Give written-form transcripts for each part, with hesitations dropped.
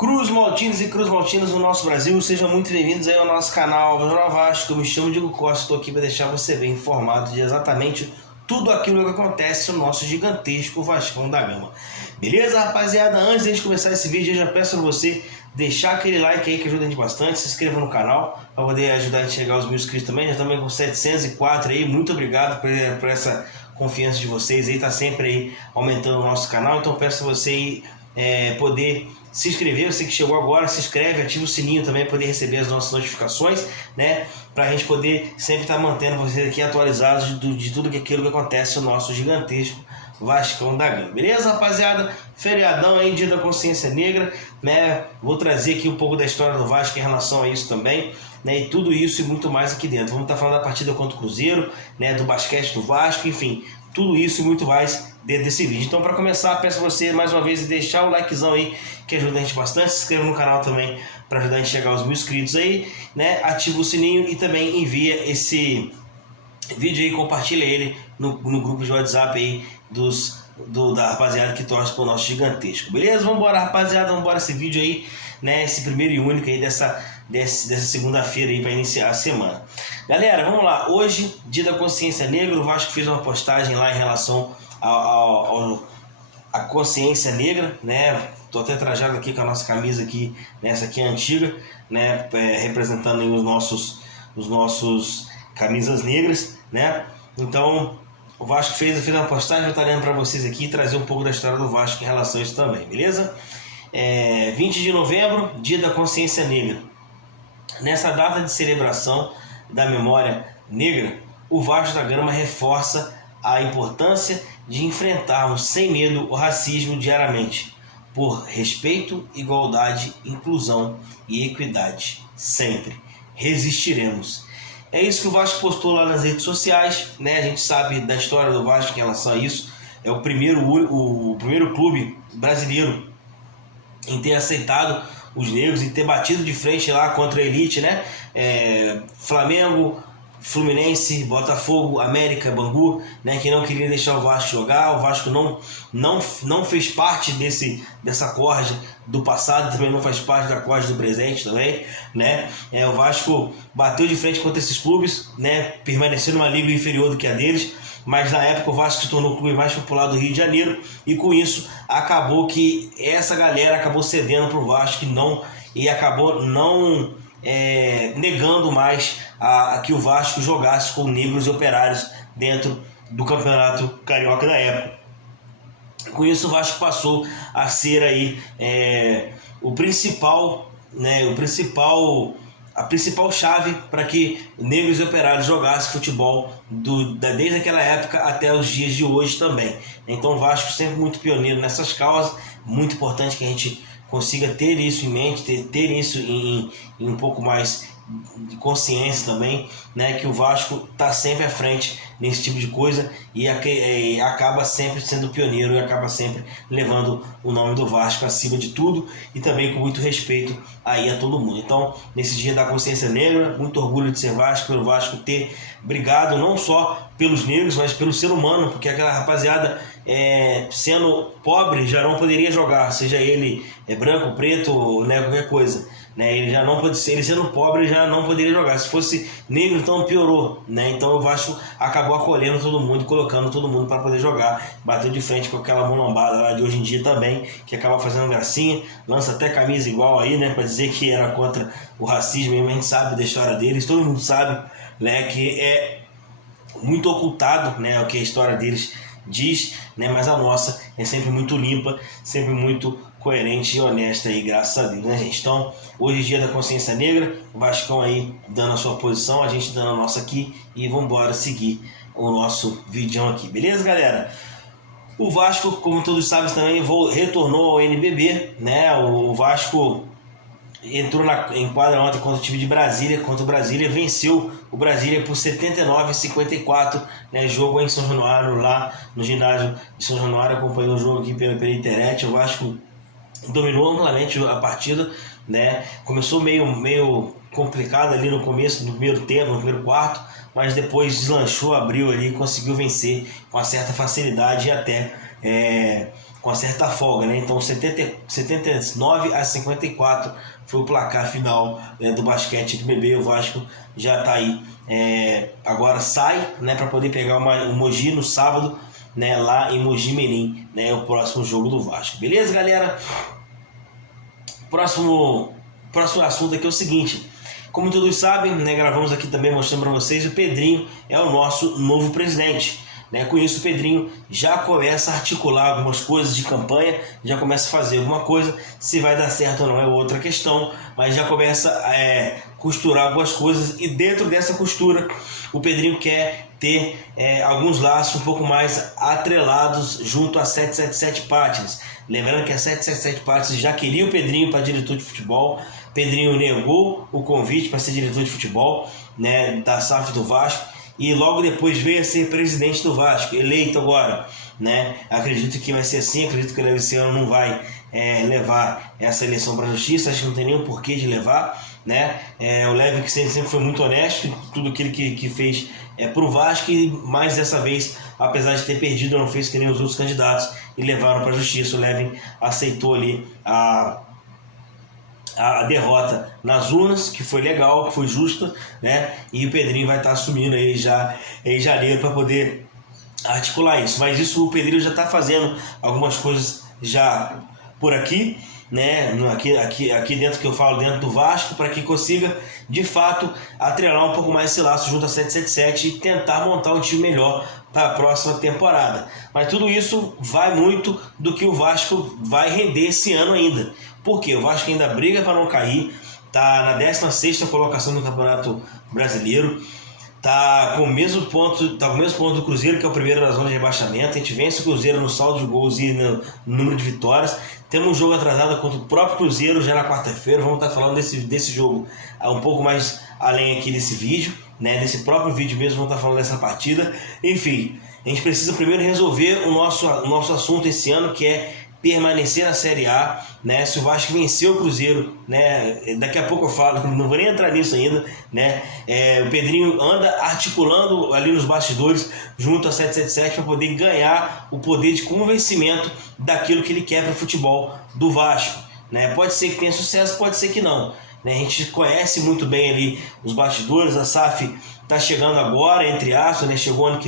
Cruz Maltinos e Cruz Maltinos no nosso Brasil, sejam muito bem-vindos aí ao nosso canal Jornal Vasco. Eu me chamo Diego Costa, estou aqui para deixar você bem informado de exatamente tudo aquilo que acontece no nosso gigantesco Vascão da Gama. Beleza, rapaziada? Antes de a gente começar esse vídeo, eu já peço para você deixar aquele like aí que ajuda a gente bastante, se inscreva no canal para poder ajudar a gente a chegar aos 1000 inscritos também. Já estamos com 704 aí, muito obrigado por essa confiança de vocês aí, tá sempre aí aumentando o nosso canal. Então peço a você poder se inscrever, você que chegou agora, se inscreve, ativa o sininho também para poder receber as nossas notificações, né? Para a gente poder sempre estar mantendo vocês aqui atualizados de tudo aquilo que acontece no nosso gigantesco Vascão da Gama. Beleza, rapaziada? Feriadão aí, Dia da Consciência Negra, né? Vou trazer aqui um pouco da história do Vasco em relação a isso também, né? E tudo isso e muito mais aqui dentro. Vamos estar falando da partida contra o Cruzeiro, né? Do basquete do Vasco, enfim, tudo isso e muito mais dentro desse vídeo. Então, para começar, peço a você mais uma vez deixar o likezão aí, que ajuda a gente bastante. Se inscreva no canal também para ajudar a gente a chegar aos 1000 inscritos aí, né? Ativa o sininho e também envia esse vídeo aí, compartilha ele no grupo de WhatsApp aí da rapaziada que torce pro nosso gigantesco. Beleza? Vamos embora, rapaziada, vamos embora esse vídeo aí, né? Esse primeiro e único aí dessa segunda-feira aí para iniciar a semana. Galera, vamos lá. Hoje, Dia da Consciência Negra, o Vasco fez uma postagem lá em relação a consciência negra, né? Tô até trajado aqui com a nossa camisa aqui, né? Essa aqui é antiga, né? Representando aí os nossos camisas negras, né? Então, o Vasco fez uma postagem, eu estarei para vocês aqui trazer um pouco da história do Vasco em relação a isso também, beleza? 20 de novembro, Dia da Consciência Negra. Nessa data de celebração da memória negra, o Vasco da Gama reforça a importância de enfrentarmos sem medo o racismo diariamente, por respeito, igualdade, inclusão e equidade. Sempre resistiremos. É isso que o Vasco postou lá nas redes sociais, né? A gente sabe da história do Vasco em relação a isso. É o primeiro clube brasileiro em ter aceitado os negros e ter batido de frente lá contra a elite, né? Flamengo, Fluminense, Botafogo, América, Bangu, né? Que não queria deixar o Vasco jogar. O Vasco não fez parte dessa corda do passado, também não faz parte da corda do presente também, né? O Vasco bateu de frente contra esses clubes, né? Permanecendo numa liga inferior do que a deles, mas na época o Vasco se tornou o clube mais popular do Rio de Janeiro e com isso acabou que essa galera acabou cedendo para o Vasco e acabou não negando mais que o Vasco jogasse com negros e operários dentro do Campeonato Carioca da época. Com isso o Vasco passou a ser aí a principal chave para que negros e operários jogassem futebol desde aquela época até os dias de hoje também. Então o Vasco sempre muito pioneiro nessas causas, muito importante que a gente consiga ter isso em mente, ter isso em um pouco mais de consciência também, né, que o Vasco está sempre à frente nesse tipo de coisa e acaba sempre sendo pioneiro e acaba sempre levando o nome do Vasco acima de tudo e também com muito respeito aí a todo mundo. Então, nesse Dia da Consciência Negra, muito orgulho de ser Vasco, pelo Vasco ter brigado não só pelos negros, mas pelo ser humano, porque aquela rapaziada sendo pobre já não poderia jogar, seja ele branco, preto, né, qualquer coisa, né? Ele já não pode ser, ele sendo pobre já não poderia jogar. Se fosse negro, então piorou, né? Então o Vasco acabou acolhendo todo mundo, colocando todo mundo para poder jogar, bateu de frente com aquela mulambada lá de hoje em dia também, que acaba fazendo gracinha, lança até camisa igual aí, né, para dizer que era contra o racismo. E a gente sabe da história deles, todo mundo sabe, né, que é muito ocultado, né, o que a história deles diz, né, mas a nossa é sempre muito limpa, sempre muito coerente e honesta aí, graças a Deus, né, gente? Então, hoje é Dia da Consciência Negra, o Vascão aí dando a sua posição, a gente dando a nossa aqui e vamos embora seguir o nosso vídeo aqui, beleza, galera? O Vasco, como todos sabem também, retornou ao NBB, né? O Vasco entrou em quadra ontem contra o time de Brasília, venceu o Brasília por 79-54, né, jogo em São Januário, lá no ginásio de São Januário, acompanhou o jogo aqui pela internet. O Vasco dominou amplamente a partida, né, começou meio complicado ali no começo, no primeiro tempo, no primeiro quarto, mas depois deslanchou, abriu ali, conseguiu vencer com uma certa facilidade e até com certa folga, né? Então 79-54 foi o placar final, do basquete do BB. O Vasco já está aí, agora sai, né, para poder pegar o Mogi no sábado, né, lá em Mogi Mirim, né, o próximo jogo do Vasco. Beleza, galera? Próximo assunto aqui é o seguinte: como todos sabem, né, gravamos aqui também mostrando para vocês, o Pedrinho é o nosso novo presidente, né? Com isso o Pedrinho já começa a articular algumas coisas de campanha, já começa a fazer alguma coisa. Se vai dar certo ou não é outra questão, mas já começa a costurar algumas coisas, e dentro dessa costura o Pedrinho quer ter alguns laços um pouco mais atrelados junto a 777 Partners. Lembrando que a 777 Partners já queria o Pedrinho para diretor de futebol. Pedrinho negou o convite para ser diretor de futebol, né, da SAF do Vasco, e logo depois veio a ser presidente do Vasco, eleito agora, né? Acredito que vai ser assim, acredito que esse ano não vai levar essa eleição para a justiça, acho que não tem nenhum porquê de levar, né? O Levin, que sempre foi muito honesto em tudo aquilo que fez para o Vasco, e mais dessa vez, apesar de ter perdido, não fez que nem os outros candidatos e levaram para a justiça. O Levin aceitou ali a derrota nas urnas, que foi legal, que foi justa, né? E o Pedrinho vai estar assumindo aí já em janeiro para poder articular isso. Mas isso o Pedrinho já está fazendo algumas coisas já por aqui, né? Aqui dentro, que eu falo dentro do Vasco, para que consiga de fato atrelar um pouco mais esse laço junto a 777 e tentar montar um time melhor para a próxima temporada. Mas tudo isso vai muito do que o Vasco vai render esse ano ainda. Porque o Vasco ainda briga para não cair, está na 16ª colocação do Campeonato Brasileiro, está com o mesmo ponto do Cruzeiro, que é o primeiro da zona de rebaixamento. A gente vence o Cruzeiro no saldo de gols e no número de vitórias. Temos um jogo atrasado contra o próprio Cruzeiro já na quarta-feira. Vamos estar falando desse jogo um pouco mais além aqui desse vídeo, né? Nesse próprio vídeo mesmo vamos estar falando dessa partida. Enfim, a gente precisa primeiro resolver o nosso assunto esse ano, que é permanecer na Série A, né? Se o Vasco venceu o Cruzeiro, né? Daqui a pouco eu falo, não vou nem entrar nisso ainda, né? O Pedrinho anda articulando ali nos bastidores junto a 777 para poder ganhar o poder de convencimento daquilo que ele quer para o futebol do Vasco, né? Pode ser que tenha sucesso, pode ser que não, né? A gente conhece muito bem ali os bastidores. A SAF está chegando agora, entre aspas, né? Chegou ano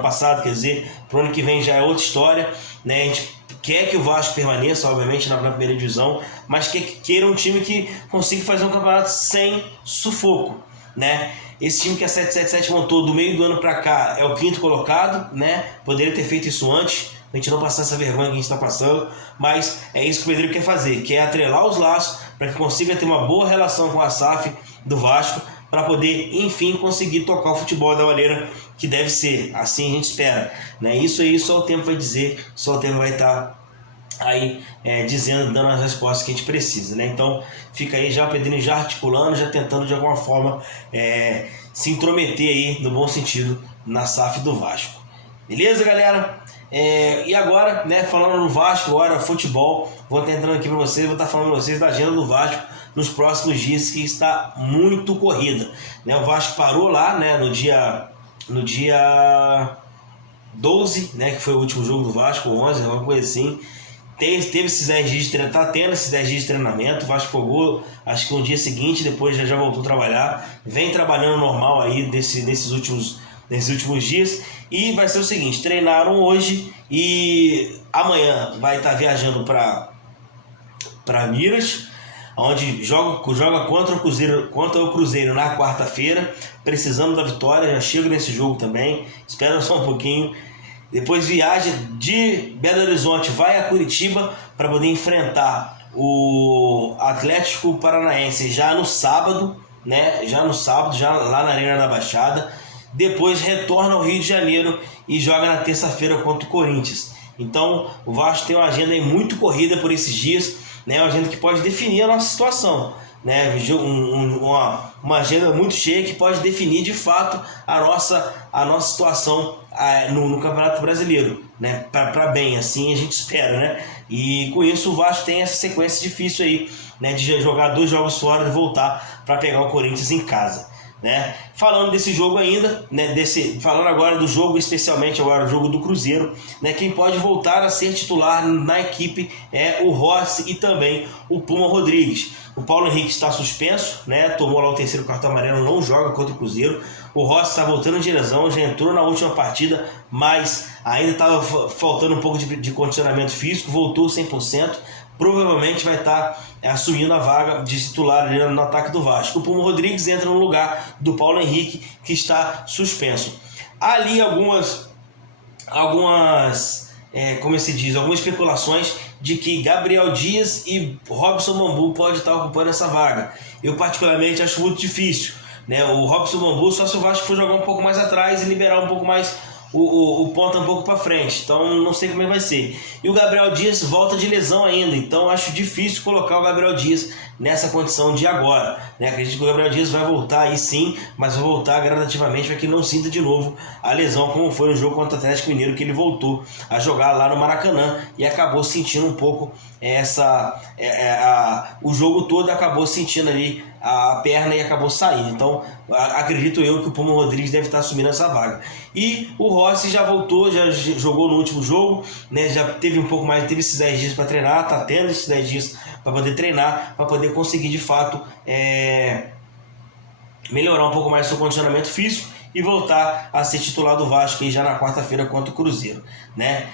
passado, quer dizer, para o ano que vem já é outra história, né? A gente quer que o Vasco permaneça, obviamente, na primeira divisão, mas queira um time que consiga fazer um campeonato sem sufoco, né? Esse time que a 777 montou do meio do ano para cá é o 5º colocado, né? Poderia ter feito isso antes, a gente não passar essa vergonha que a gente está passando, mas é isso que o Pedro quer fazer, quer atrelar os laços para que consiga ter uma boa relação com a SAF do Vasco, para poder, enfim, conseguir tocar o futebol da maneira que deve ser. Assim a gente espera, né? Isso aí só o tempo vai dizer, só o tempo vai estar aí dando as respostas que a gente precisa, né? Então fica aí já o Pedrinho já articulando, já tentando de alguma forma se intrometer aí, no bom sentido, na SAF do Vasco. Beleza, galera? E agora, né, falando no Vasco, agora futebol, vou estar entrando aqui para vocês, vou estar falando para vocês da agenda do Vasco nos próximos dias, que está muito corrida, né? O Vasco parou lá, né, no dia 12, né, que foi o último jogo do Vasco, 11, alguma coisa assim. Teve esses 10 dias de treinamento, tá tendo esses 10 dias de treinamento. O Vasco fogou, acho que no dia seguinte, depois já voltou a trabalhar, vem trabalhando normal aí nesses últimos dias. E vai ser o seguinte: treinaram hoje e amanhã vai estar viajando para Minas, onde joga contra o Cruzeiro na quarta-feira. Precisamos da vitória, já chego nesse jogo também, espera só um pouquinho. Depois viaja de Belo Horizonte, vai a Curitiba para poder enfrentar o Atlético Paranaense já no sábado, né? Já lá na Arena da Baixada. Depois retorna ao Rio de Janeiro e joga na terça-feira contra o Corinthians. Então o Vasco tem uma agenda aí muito corrida por esses dias, né? Uma agenda que pode definir a nossa situação, né? Uma agenda muito cheia que pode definir de fato a nossa situação no Campeonato Brasileiro, né? Para bem, assim a gente espera, né? E com isso o Vasco tem essa sequência difícil aí, né? De jogar 2 jogos fora e voltar para pegar o Corinthians em casa. né? Falando desse jogo ainda, né, falando agora do jogo, especialmente agora o jogo do Cruzeiro, né, quem pode voltar a ser titular na equipe é o Rossi e também o Puma Rodrigues. O Paulo Henrique está suspenso, né, tomou lá o terceiro cartão amarelo, não joga contra o Cruzeiro. O Rossi está voltando de lesão, já entrou na última partida, mas ainda estava faltando um pouco de condicionamento físico, voltou 100%. Provavelmente vai estar assumindo a vaga de titular ali no ataque do Vasco. O Puma Rodrigues entra no lugar do Paulo Henrique, que está suspenso. Há ali algumas como se diz, algumas especulações de que Gabriel Dias e Robson Bambu podem estar ocupando essa vaga. Eu particularmente acho muito difícil, né? O Robson Bambu só se o Vasco for jogar um pouco mais atrás e liberar um pouco mais o ponta um pouco para frente, então não sei como é que vai ser. E o Gabriel Dias volta de lesão ainda, então acho difícil colocar o Gabriel Dias nessa condição de agora, né? Acredito que o Gabriel Dias vai voltar aí sim, mas vai voltar gradativamente para que não sinta de novo a lesão, como foi no jogo contra o Atlético Mineiro, que ele voltou a jogar lá no Maracanã e acabou sentindo um pouco o jogo todo, acabou sentindo ali a perna e acabou saindo. Então acredito eu que o Puma Rodrigues deve estar assumindo essa vaga. E o Rossi já voltou, já jogou no último jogo, né? Já teve um pouco mais, teve esses 10 dias para treinar, está tendo esses 10 dias para poder treinar, para poder conseguir de fato melhorar um pouco mais o seu condicionamento físico e voltar a ser titular do Vasco aí já na quarta-feira contra o Cruzeiro, né?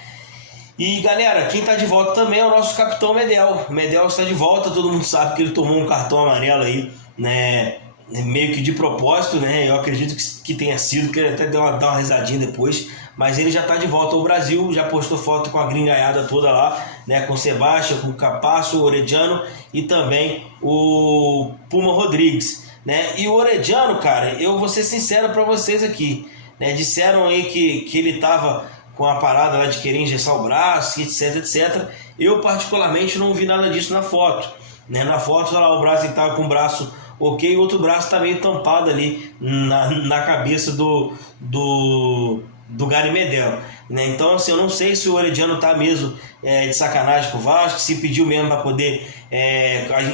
E galera, quem está de volta também é o nosso capitão Medel. O Medel está de volta, todo mundo sabe que ele tomou um cartão amarelo aí, né? Meio que de propósito, né? Eu acredito que tenha sido, que ele até deu uma risadinha depois, mas ele já está de volta ao Brasil, já postou foto com a gringaiada toda lá, né? Com o Sebastião, com o Capasso, o Orediano e também o Puma Rodrigues, né? E o Orediano, cara, eu vou ser sincero para vocês aqui, né? Disseram aí que ele estava com a parada lá de querer engessar o braço, etc, etc. Eu particularmente não vi nada disso na foto, né? Na foto lá o braço estava com o braço ok, e o outro braço está meio tampado ali na cabeça do Gary Medel, né? Então assim, eu não sei se o Orediano está mesmo de sacanagem com o Vasco, se pediu mesmo para poder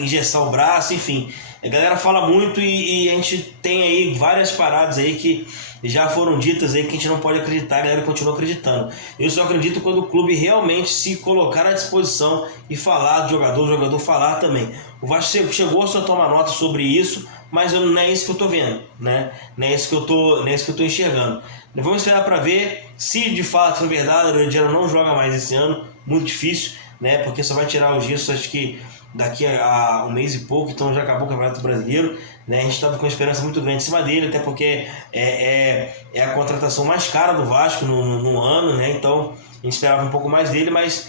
engessar o braço, enfim. A galera fala muito e a gente tem aí várias paradas aí que já foram ditas aí que a gente não pode acreditar, a galera continua acreditando. Eu só acredito quando o clube realmente se colocar à disposição e falar do jogador, o jogador falar também. O Vasco chegou a só tomar nota sobre isso, mas não é isso que eu tô vendo, né? Não é isso que eu tô enxergando. Vamos esperar para ver se de fato é verdade, o Orediano não joga mais esse ano, muito difícil, né? Porque só vai tirar o gesso, acho que daqui a um mês e pouco, então já acabou o Campeonato Brasileiro, né? A gente estava com uma esperança muito grande em cima dele, até porque é a contratação mais cara do Vasco no ano, né? Então a gente esperava um pouco mais dele, mas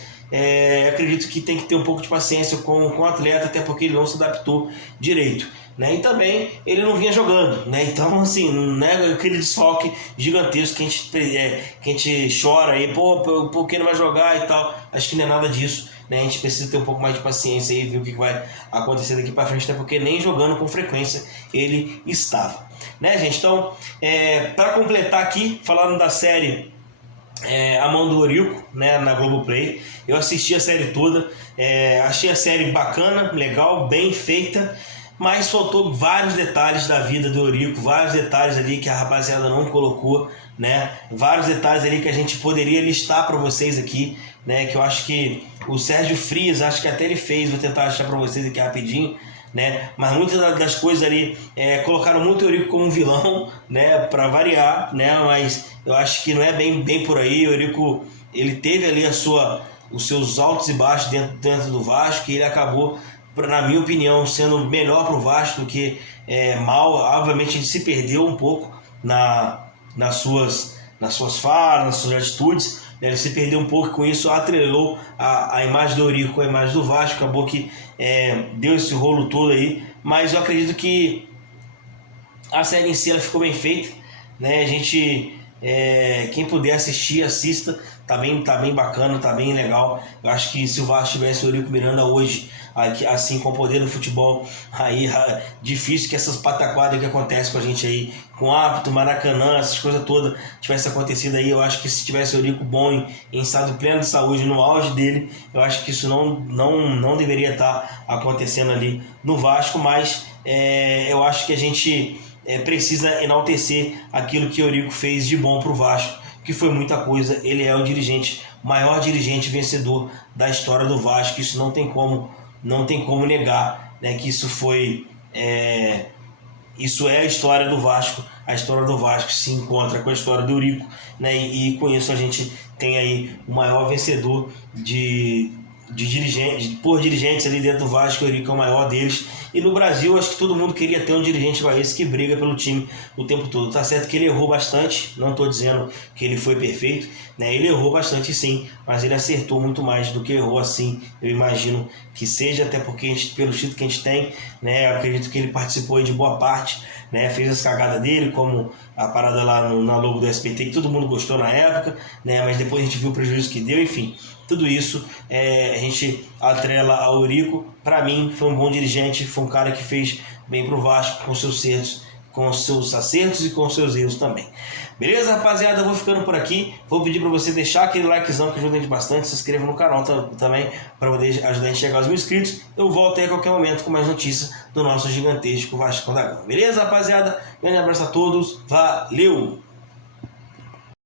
acredito que tem que ter um pouco de paciência com o atleta, até porque ele não se adaptou direito, né? E também ele não vinha jogando, né? Então assim, não é aquele desfalque gigantesco que a gente chora aí, por que não vai jogar e tal. Acho que não é nada disso, né? A gente precisa ter um pouco mais de paciência e ver o que vai acontecer daqui para frente, até porque nem jogando com frequência ele estava, né, gente? Então, para completar aqui, falando da série A Mão do Eurico, né, na Globoplay, eu assisti a série toda, achei a série bacana, legal, bem feita, mas faltou vários detalhes da vida do Eurico, vários detalhes ali que a rapaziada não colocou, né? Vários detalhes ali que a gente poderia listar para vocês aqui, né? Que eu acho que o Sérgio Frias, acho que até ele fez, vou tentar achar para vocês aqui rapidinho, né? Mas muitas das coisas ali colocaram muito o Eurico como um vilão, né? Para variar, né? Mas eu acho que não é bem por aí. O Eurico, ele teve ali os seus altos e baixos dentro do Vasco, e ele acabou, na minha opinião, sendo melhor para o Vasco do que mal. Obviamente ele se perdeu um pouco nas suas falas, nas suas atitudes, né? Ele se perdeu um pouco, com isso atrelou a imagem do Eurico com a imagem do Vasco, acabou que deu esse rolo todo aí, mas eu acredito que a série em si ela ficou bem feita, né? A gente, quem puder assistir, assista, tá bem bacana, tá bem legal. Eu acho que se o Vasco tivesse o Eurico Miranda hoje, assim, com poder no futebol, aí difícil que essas pataquadas que acontecem com a gente aí, com árbitro, Maracanã, essas coisas todas, tivesse acontecido aí. Eu acho que se tivesse o Eurico bom em estado pleno de saúde, no auge dele, eu acho que isso não deveria estar acontecendo ali no Vasco, mas eu acho que a gente precisa enaltecer aquilo que Eurico fez de bom para o Vasco, que foi muita coisa. Ele é o maior dirigente vencedor da história do Vasco. Isso não tem como negar, né, que isso é a história do Vasco. A história do Vasco se encontra com a história do Eurico, né, e com isso a gente tem aí o maior vencedor por dirigentes ali dentro do Vasco. O Eurico é o maior deles. E no Brasil, acho que todo mundo queria ter um dirigente igual esse que briga pelo time o tempo todo. Tá certo que ele errou bastante, não estou dizendo que ele foi perfeito, né? Ele errou bastante sim, mas ele acertou muito mais do que errou, assim, eu imagino que seja, até porque pelo título que a gente tem, né? Eu acredito que ele participou de boa parte, né? Fez as cagadas dele, como a parada lá na logo do SBT, que todo mundo gostou na época, né? Mas depois a gente viu o prejuízo que deu, enfim. Tudo isso a gente atrela ao Eurico. Para mim, foi um bom dirigente, foi um cara que fez bem pro Vasco, com seus acertos e com seus erros também. Beleza, rapaziada? Eu vou ficando por aqui. Vou pedir para você deixar aquele likezão que ajuda a gente bastante. Se inscreva no canal também para poder ajudar a gente a chegar aos 1000 inscritos. Eu volto aí a qualquer momento com mais notícias do nosso gigantesco Vascão da Gama. Beleza, rapaziada? Grande abraço a todos. Valeu!